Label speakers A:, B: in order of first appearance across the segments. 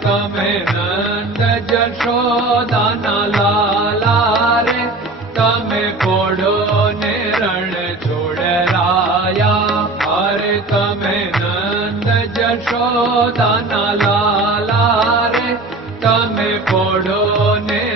A: તમે નંદ જશોદાના લાલા રે, તમે કોડો ને રણ છોડરાયા અરે તમે નંદ જશોદાના લાલા રે, તમે કોડો ને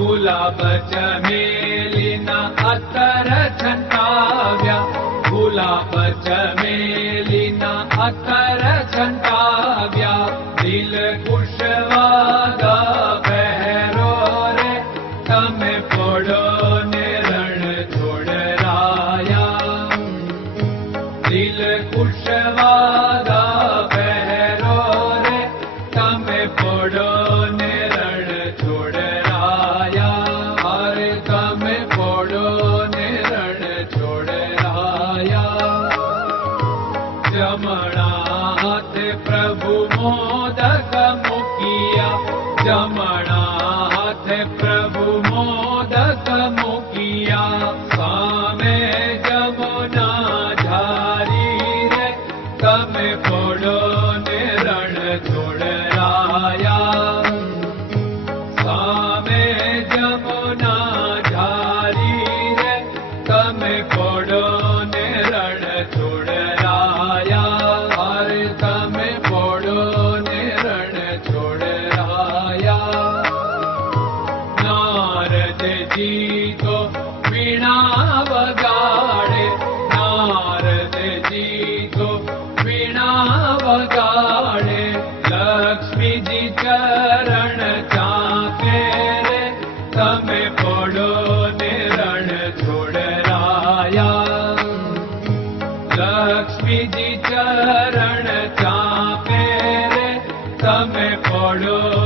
A: गुलाब चमेलिना अतर छन्ताव्या गुलाब चमेलिना जलि नार दिल कुशवादा झन्ताव्या रे तमे पडो ने Lord. border. Oh.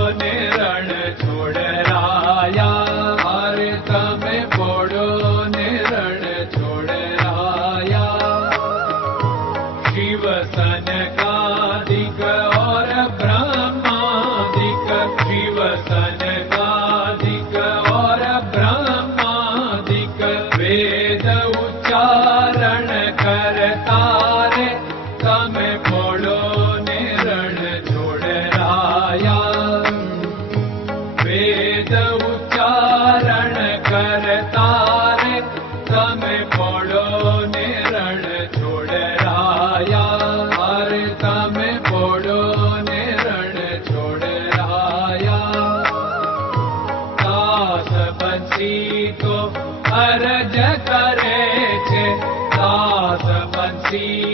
A: see.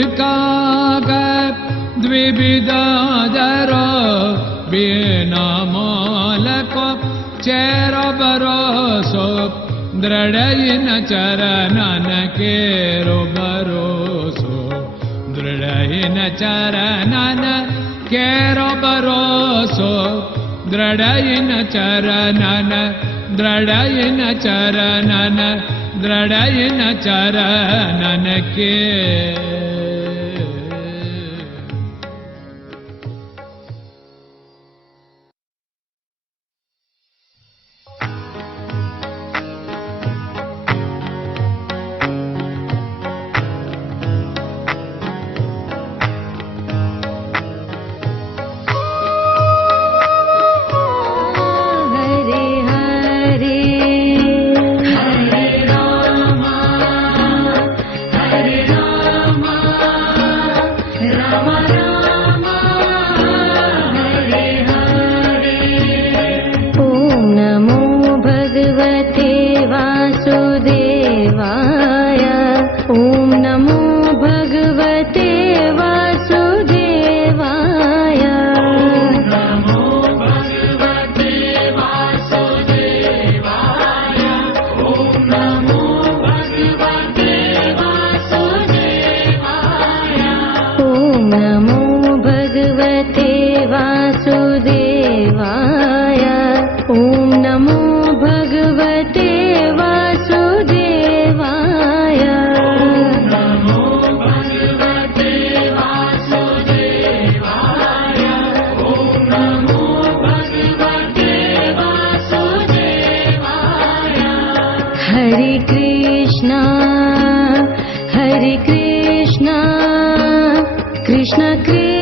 A: सूर्य का द्विविदादर बिना मालको चेर बरोसो दृढयिन चरणन केरो बरोसो दृढयिन चरणन केरो बरोसो दृढयिन चरणन दृढयिन चरणन दृढयिन चरणन
B: कृष्ण कृष्ण।